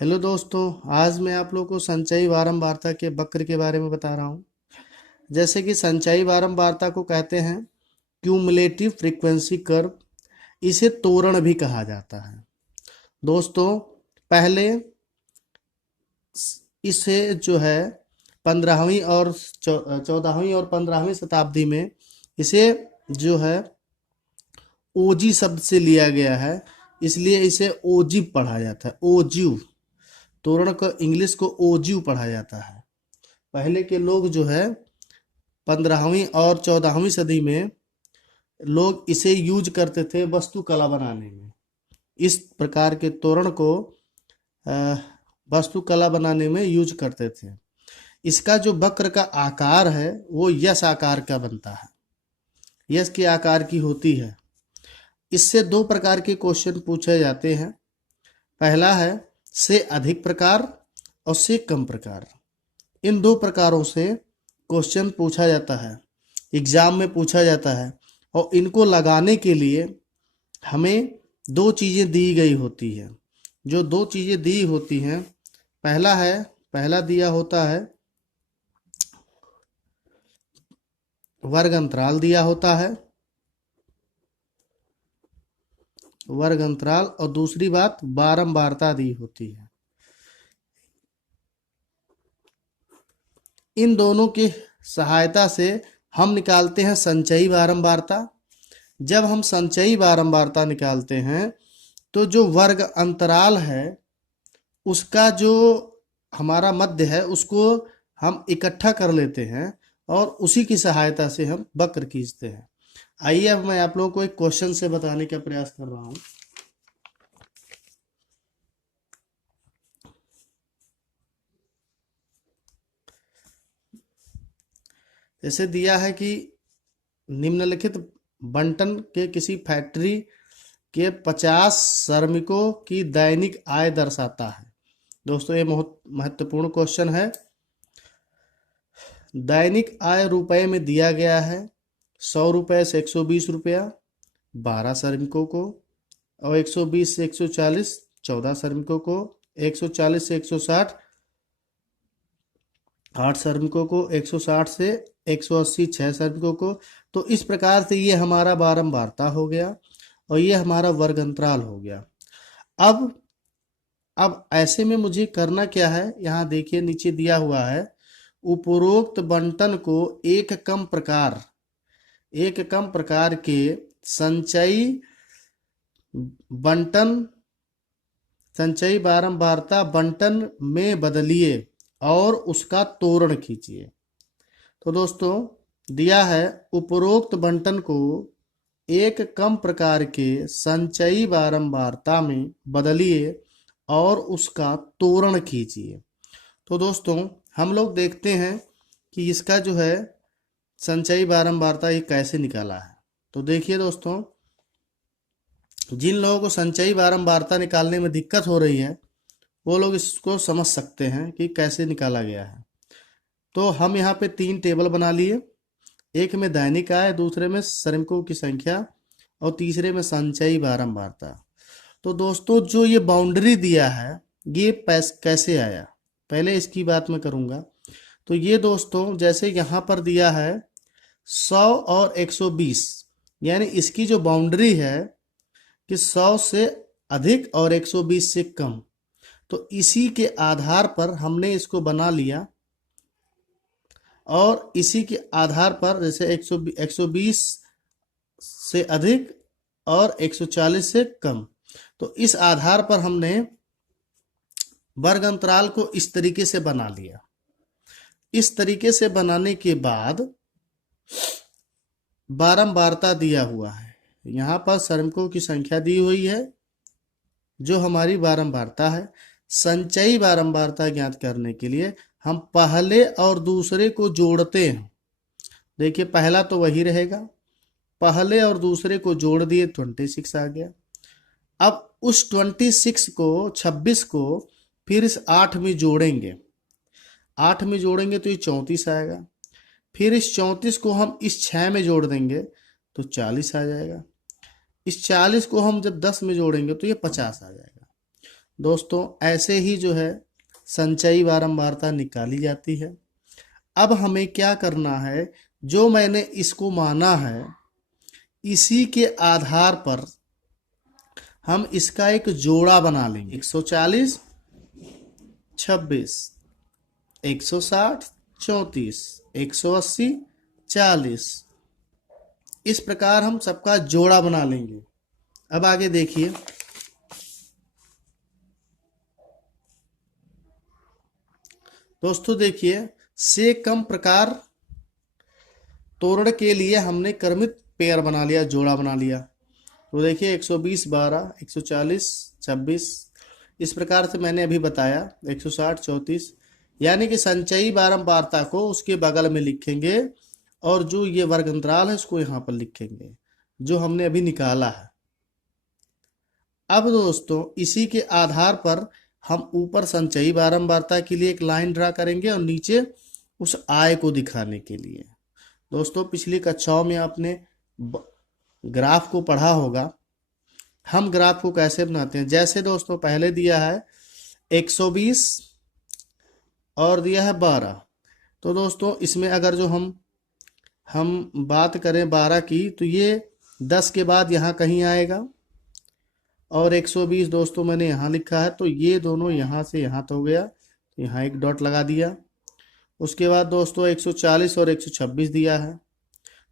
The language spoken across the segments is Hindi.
हेलो दोस्तों। आज मैं आप लोगों को संचयी बारंबारता के वक्र के बारे में बता रहा हूँ। जैसे कि संचयी बारंबारता को कहते हैं क्यूमुलेटिव फ्रीक्वेंसी कर्व। इसे त्वरण भी कहा जाता है। दोस्तों, पहले इसे जो है 15वीं और 14वीं और 15वीं शताब्दी में इसे जो है ओजी शब्द से लिया गया है, इसलिए इसे ओजिव पढ़ा जाता है। ओजिव त्वरण को इंग्लिश को ओजिव पढ़ा जाता है। पहले के लोग जो है 15वीं और 14वीं सदी में लोग इसे यूज करते थे वस्तुकला बनाने में। इस प्रकार के तोरण को अ, वास्तुकला बनाने में यूज करते थे। इसका जो वक्र का आकार है वो यस आकार का बनता है, यस के आकार की होती है। इससे दो प्रकार के क्वेश्चन पूछे जाते हैं। पहला है से अधिक प्रकार और से कम प्रकार। इन दो प्रकारों से क्वेश्चन पूछा जाता है, एग्जाम में पूछा जाता है। और इनको लगाने के लिए हमें दो चीज़ें दी गई होती है। जो दो चीज़ें दी होती हैं, पहला दिया होता है वर्ग अंतराल दिया होता है, वर्ग अंतराल, और दूसरी बात बारंबारता दी होती है। इन दोनों की सहायता से हम निकालते हैं संचयी बारंबारता। जब हम संचयी बारंबारता निकालते हैं तो जो वर्ग अंतराल है उसका जो हमारा मध्य है उसको हम इकट्ठा कर लेते हैं और उसी की सहायता से हम वक्र खींचते हैं। आइए अब मैं आप लोगों को एक क्वेश्चन से बताने का प्रयास कर रहा हूँ। जैसे दिया है कि निम्नलिखित बंटन के किसी फैक्ट्री के 50 श्रमिकों की दैनिक आय दर्शाता है। दोस्तों, ये बहुत महत्वपूर्ण क्वेश्चन है। दैनिक आय रुपए में दिया गया है। 100 रुपये से 120 रुपया 12 श्रमिकों को, और 120 से 140 14 श्रमिकों को, 140 से 160 8 श्रमिकों को, 160 से 180 6 श्रमिकों को। तो इस प्रकार से ये हमारा बारंबारता हो गया और ये हमारा वर्ग अंतराल हो गया। अब ऐसे में मुझे करना क्या है, यहाँ देखिए नीचे दिया हुआ है उपरोक्त बंटन को एक कम प्रकार के संचयी बंटन संचयी बारंबारता बंटन में बदलिए और उसका त्वरण खींचिए। तो दोस्तों, दिया है उपरोक्त बंटन को एक कम प्रकार के संचयी बारंबारता में बदलिए और उसका त्वरण खींचिए। तो दोस्तों, हम लोग देखते हैं कि इसका जो है संचयी बारंबारता ये कैसे निकाला है। तो देखिए दोस्तों, जिन लोगों को संचयी बारंबारता निकालने में दिक्कत हो रही है वो लोग इसको समझ सकते हैं कि कैसे निकाला गया है। तो हम यहाँ पे 3 टेबल बना लिए। एक में दैनिक आय, दूसरे में श्रमिकों की संख्या और तीसरे में संचयी बारंबारता। तो दोस्तों, जो ये बाउंड्री दिया है ये कैसे आया, पहले इसकी बात मैं करूँगा। तो ये दोस्तों, जैसे यहाँ पर दिया है 100 और 120, यानी इसकी जो बाउंड्री है कि 100 से अधिक और 120 से कम। तो इसी के आधार पर हमने इसको बना लिया और इसी के आधार पर जैसे 120 से अधिक और 140 से कम, तो इस आधार पर हमने वर्ग अंतराल को इस तरीके से बना लिया। इस तरीके से बनाने के बाद बारंबारता दिया हुआ है, यहाँ पर श्रमिकों की संख्या दी हुई है जो हमारी बारंबारता है। संचयी बारंबारता ज्ञात करने के लिए हम पहले और दूसरे को जोड़ते हैं। देखिए, पहला तो वही रहेगा, पहले और दूसरे को जोड़ दिए 26 आ गया। अब उस 26 को फिर इस 8 में जोड़ेंगे, 8 में जोड़ेंगे तो ये 34 आएगा। फिर इस 34 को हम इस 6 में जोड़ देंगे तो 40 आ जाएगा। इस 40 को हम जब 10 में जोड़ेंगे तो ये 50 आ जाएगा। दोस्तों ऐसे ही जो है संचयी बारंबारता निकाली जाती है। अब हमें क्या करना है, जो मैंने इसको माना है इसी के आधार पर हम इसका एक जोड़ा बना लेंगे। 140 26, 160 34, 180 40, इस प्रकार हम सबका जोड़ा बना लेंगे। अब आगे देखिए, दोस्तों देखिए, से कम प्रकार तोरण के लिए हमने क्रमित पेयर बना लिया, जोड़ा बना लिया। तो देखिए 120 12, 140 26, इस प्रकार से मैंने अभी बताया 160 34, यानी कि संचयी बारंबारता को उसके बगल में लिखेंगे और जो ये वर्ग अंतराल है उसको यहाँ पर लिखेंगे जो हमने अभी निकाला है। अब दोस्तों इसी के आधार पर हम ऊपर संचयी बारंबारता के लिए एक लाइन ड्रा करेंगे और नीचे उस आय को दिखाने के लिए। दोस्तों पिछली कक्षाओं में आपने ग्राफ को पढ़ा होगा। हम ग्राफ को कैसे बनाते हैं, जैसे दोस्तों पहले दिया है 120 और दिया है 12। तो दोस्तों इसमें अगर जो हम बात करें 12 की, तो ये 10 के बाद यहाँ कहीं आएगा और 120 दोस्तों मैंने यहाँ लिखा है, तो ये दोनों यहाँ से यहाँ तो हो गया, तो यहाँ एक डॉट लगा दिया। उसके बाद दोस्तों 140 और 126 दिया है,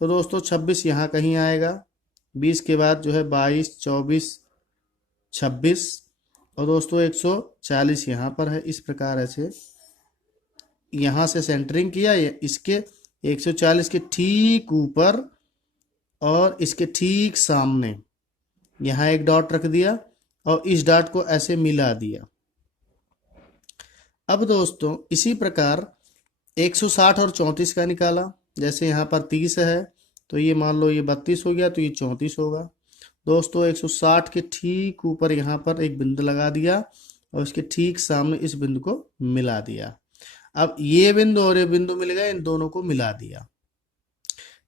तो दोस्तों 26 यहाँ कहीं आएगा। 20 के बाद जो है 22 24 26 और दोस्तों 140 यहाँ पर है। इस प्रकार ऐसे यहाँ से सेंटरिंग किया, इसके 140 के ठीक ऊपर और इसके ठीक सामने यहाँ एक डॉट रख दिया और इस डॉट को ऐसे मिला दिया। अब दोस्तों इसी प्रकार 160 और 34 का निकाला। जैसे यहाँ पर 30 है तो ये मान लो ये 32 हो गया, तो ये 34 होगा। दोस्तों 160 के ठीक ऊपर यहाँ पर एक बिंदु लगा दिया और इसके ठीक सामने इस बिंदु को मिला दिया। अब ये बिंदु और ये बिंदु मिल गए, इन दोनों को मिला दिया।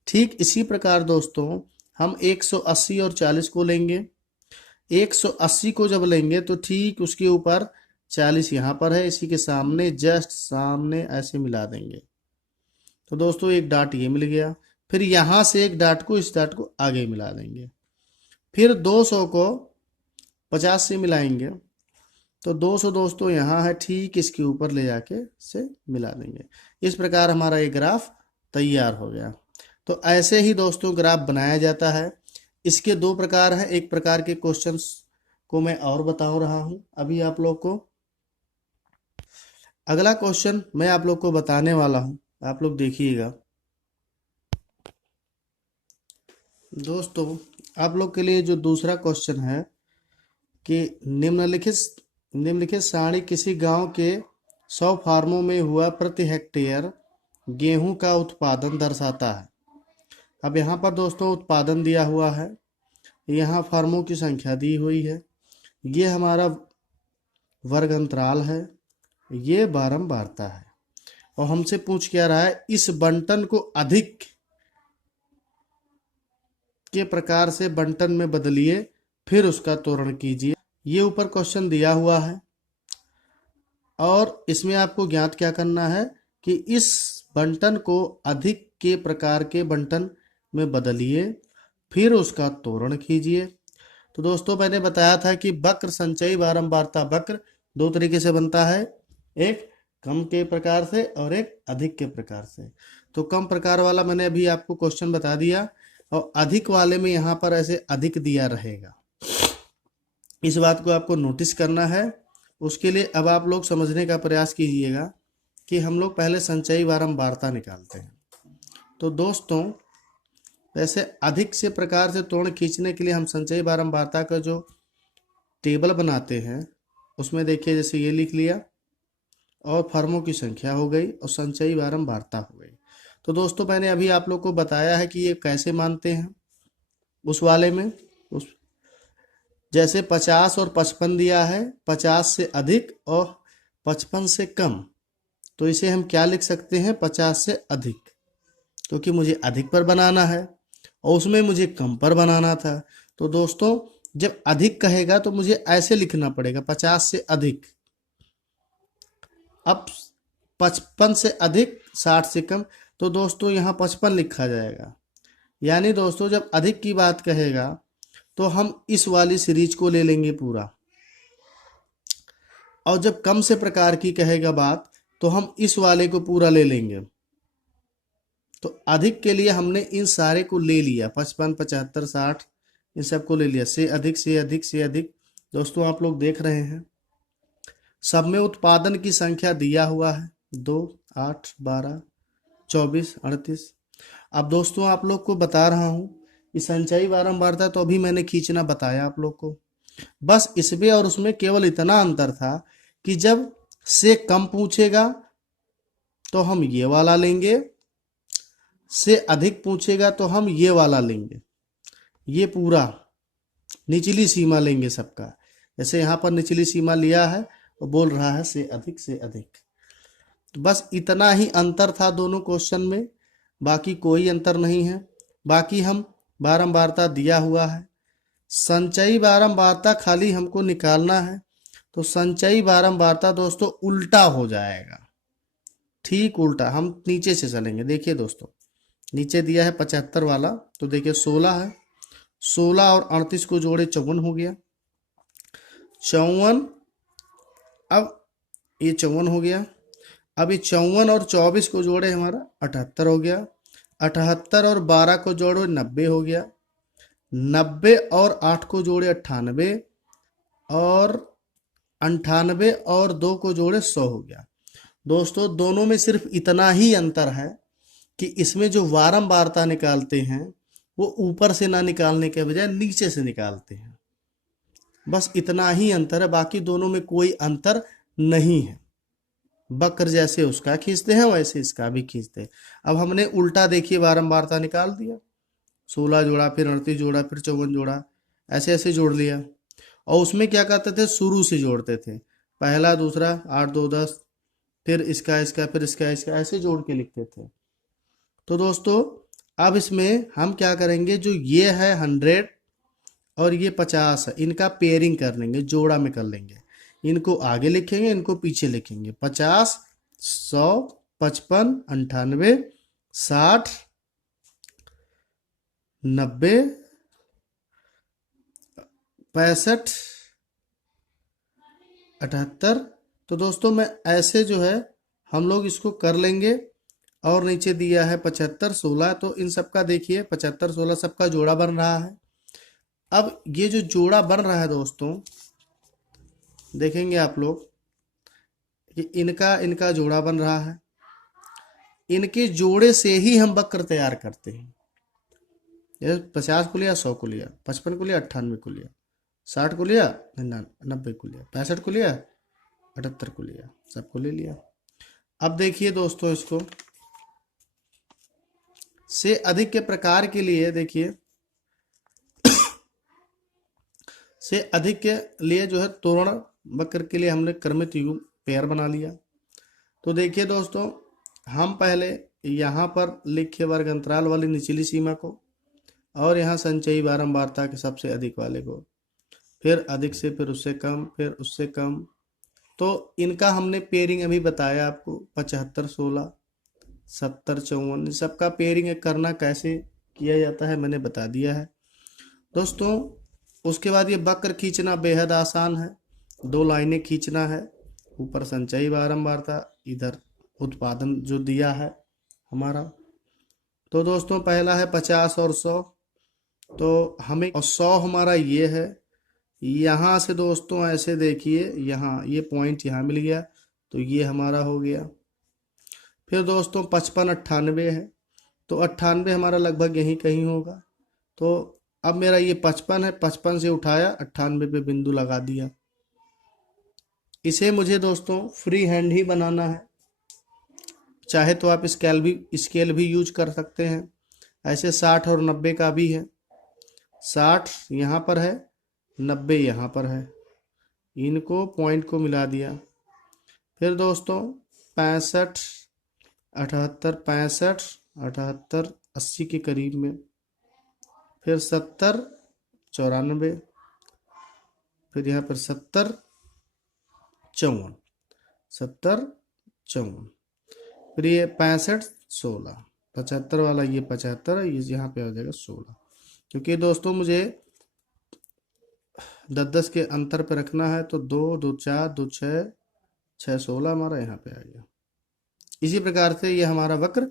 ठीक इसी प्रकार दोस्तों हम 180 और 40 को लेंगे। 180 को जब लेंगे तो ठीक उसके ऊपर 40 यहाँ पर है, इसी के सामने जस्ट सामने ऐसे मिला देंगे। तो दोस्तों एक डॉट ये मिल गया। फिर यहाँ से एक डॉट को इस डॉट को आगे मिला देंगे। फिर 200 को 50 से मिलाएंगे, तो 200 दोस्तों यहाँ है, ठीक इसके ऊपर ले जाके से मिला देंगे। इस प्रकार हमारा ये ग्राफ तैयार हो गया। तो ऐसे ही दोस्तों ग्राफ बनाया जाता है। इसके दो प्रकार हैं। एक प्रकार के क्वेश्चंस को मैं और बता रहा हूँ अभी आप लोग को। अगला क्वेश्चन मैं आप लोग को बताने वाला हूँ, आप लोग देखिएगा। दोस्तों आप लोग के लिए जो दूसरा क्वेश्चन है कि निम्नलिखित सारणी किसी गांव के 100 फार्मों में हुआ प्रति हेक्टेयर गेहूं का उत्पादन दर्शाता है। अब यहाँ पर दोस्तों उत्पादन दिया हुआ है, यहाँ फार्मों की संख्या दी हुई है, ये हमारा वर्ग अंतराल है, ये बारंबारता है। और हमसे पूछ क्या रहा है, इस बंटन को अधिक के प्रकार से बंटन में बदलिए फिर उसका तोरण कीजिए। ये ऊपर क्वेश्चन दिया हुआ है और इसमें आपको ज्ञात क्या करना है कि इस बंटन को अधिक के प्रकार के बंटन में बदलिए फिर उसका तोरण कीजिए। तो दोस्तों मैंने बताया था कि वक्र संचयी बारंबारता वक्र दो तरीके से बनता है, एक कम के प्रकार से और एक अधिक के प्रकार से। तो कम प्रकार वाला मैंने अभी आपको क्वेश्चन बता दिया और अधिक वाले में यहाँ पर ऐसे अधिक दिया रहेगा। इस बात को आपको नोटिस करना है। उसके लिए अब आप लोग समझने का प्रयास कीजिएगा कि हम लोग पहले संचयी बारंबारता निकालते हैं। तो दोस्तों वैसे अधिक से प्रकार से तोरण खींचने के लिए हम संचयी बारंबारता का जो टेबल बनाते हैं उसमें देखिए जैसे ये लिख लिया और फर्मों की संख्या हो गई और संचयी बारंबारता हो गई। तो दोस्तों मैंने अभी आप लोग को बताया है कि ये कैसे मानते हैं। उस वाले में जैसे 50 और 55 दिया है, 50 से अधिक और 55 से कम, तो इसे हम क्या लिख सकते हैं, 50 से अधिक, क्योंकि मुझे अधिक पर बनाना है और उसमें मुझे कम पर बनाना था। तो दोस्तों जब अधिक कहेगा तो मुझे ऐसे लिखना पड़ेगा 50 से अधिक। अब 55 से अधिक 60 से कम, तो दोस्तों यहाँ 55 लिखा जाएगा। यानी दोस्तों जब अधिक की बात कहेगा तो हम इस वाली सीरीज को ले लेंगे पूरा, और जब कम से प्रकार की कहेगा बात तो हम इस वाले को पूरा ले लेंगे। तो अधिक के लिए हमने इन सारे को ले लिया, 55 75 60 इन सब को ले लिया। से अधिक से अधिक से अधिक, दोस्तों आप लोग देख रहे हैं सब में उत्पादन की संख्या दिया हुआ है 2 8 12 24 38। अब दोस्तों आप लोग को बता रहा हूँ कि संचयी बारंबारता तो अभी मैंने खींचना बताया आप लोग को, बस इसमें और उसमें केवल इतना अंतर था कि जब से कम पूछेगा तो हम ये वाला लेंगे, से अधिक पूछेगा तो हम ये वाला लेंगे, ये पूरा निचली सीमा लेंगे सबका। जैसे यहाँ पर निचली सीमा लिया है और बोल रहा है से अधिक से अधिक। तो बस इतना ही अंतर था दोनों क्वेश्चन में, बाकी कोई अंतर नहीं है। बाकी हम बारंबारता दिया हुआ है, संचयी बारंबारता खाली हमको निकालना है। तो संचयी बारंबारता दोस्तों उल्टा हो जाएगा, ठीक उल्टा। हम नीचे से चलेंगे, देखिए दोस्तों नीचे दिया है 75 वाला, तो देखिए 16 है, 16 और 38 को जोड़े 54 हो गया, 54। अब ये 54 हो गया। अब ये 54 और 24 को जोड़े हमारा 78 हो गया, 78 और 12 को जोड़ो 90 हो गया, 90 और 8 को जोड़े 98, और 98 और 2 को जोड़े 100 हो गया। दोस्तों दोनों में सिर्फ इतना ही अंतर है कि इसमें जो बारंबारता निकालते हैं वो ऊपर से ना निकालने के बजाय नीचे से निकालते हैं, बस इतना ही अंतर है। बाकी दोनों में कोई अंतर नहीं है। वक्र जैसे उसका खींचते हैं वैसे इसका भी खींचते हैं। अब हमने उल्टा देखिए बारंबारता निकाल दिया, 16 जोड़ा, फिर 38 जोड़ा, फिर 54 जोड़ा, ऐसे ऐसे जोड़ लिया। और उसमें क्या करते थे, शुरू से जोड़ते थे, पहला दूसरा 8 2 10, फिर इसका इसका, फिर इसका इसका, ऐसे जोड़ के लिखते थे। तो दोस्तों अब इसमें हम क्या करेंगे, जो ये है 100 और ये 50 है, इनका पेयरिंग कर लेंगे, जोड़ा में कर लेंगे। इनको आगे लिखेंगे, इनको पीछे लिखेंगे। 50 100 55 98 60 90 65 78। तो दोस्तों मैं ऐसे जो है हम लोग इसको कर लेंगे। और नीचे दिया है 75 16, तो इन सबका देखिए 75 16 सबका जोड़ा बन रहा है। अब ये जो जोड़ा बन रहा है दोस्तों, देखेंगे आप लोग कि इनका इनका जोड़ा बन रहा है। इनके जोड़े से ही हम वक्र तैयार करते हैं। ये 50 को लिया, 100 को लिया, 55 को लिया, 98 को लिया, 60 को लिया, 90 को लिया, 65 को लिया, 78 को लिया, सबको ले लिया। अब देखिए दोस्तों इसको से अधिक के प्रकार के लिए, देखिए से अधिक के लिए जो है तोरण वक्र के लिए हमने क्रमित युग्म पेयर बना लिया। तो देखिए दोस्तों हम पहले यहाँ पर लिखे वर्ग अंतराल वाली निचली सीमा को, और यहाँ संचयी बारंबारता के सबसे अधिक वाले को, फिर अधिक से, फिर उससे कम, फिर उससे कम। तो इनका हमने पेयरिंग अभी बताया आपको, 75 16 70 54, सबका पेयरिंग करना कैसे किया जाता है मैंने बता दिया है दोस्तों। उसके बाद ये वक्र खींचना बेहद आसान है, 2 लाइनें खींचना है, ऊपर संचयी बारंबारता, इधर उत्पादन जो दिया है हमारा। तो दोस्तों पहला है 50 और 100, तो हमें, और 100 हमारा ये है। यहाँ से दोस्तों ऐसे देखिए, यहाँ ये पॉइंट यहाँ मिल गया, तो ये हमारा हो गया। फिर दोस्तों 55 98 है, तो 98 हमारा लगभग यहीं कहीं होगा। तो अब मेरा ये 55 है, 55 से उठाया 98 पे बिंदु लगा दिया। इसे मुझे दोस्तों फ्री हैंड ही बनाना है, चाहे तो आप स्केल भी यूज कर सकते हैं। ऐसे 60 और 90 का भी है, 60 यहाँ पर है, 90 यहाँ पर है, इनको पॉइंट को मिला दिया। फिर दोस्तों 65 78 65 78 80 के करीब में, फिर 70 94 फिर यहाँ पर 70 54, 70 54, फिर ये 65 16, 75 वाला ये 75, ये यहाँ पे आ जाएगा 16। क्योंकि दोस्तों मुझे 10 10 के अंतर पे रखना है, तो 2 2 4 2 6 6 16 हमारा यहाँ पे आ गया। इसी प्रकार से ये हमारा वक्र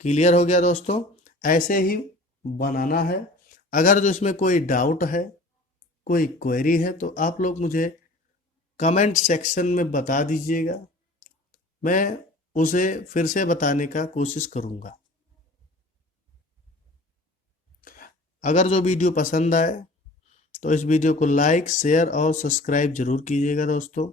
क्लियर हो गया दोस्तों। ऐसे ही बनाना है। अगर जो इसमें कोई डाउट है, कोई क्वेरी है, तो आप लोग मुझे कमेंट सेक्शन में बता दीजिएगा, मैं उसे फिर से बताने का कोशिश करूंगा। अगर जो वीडियो पसंद आए तो इस वीडियो को लाइक, शेयर और सब्सक्राइब जरूर कीजिएगा दोस्तों।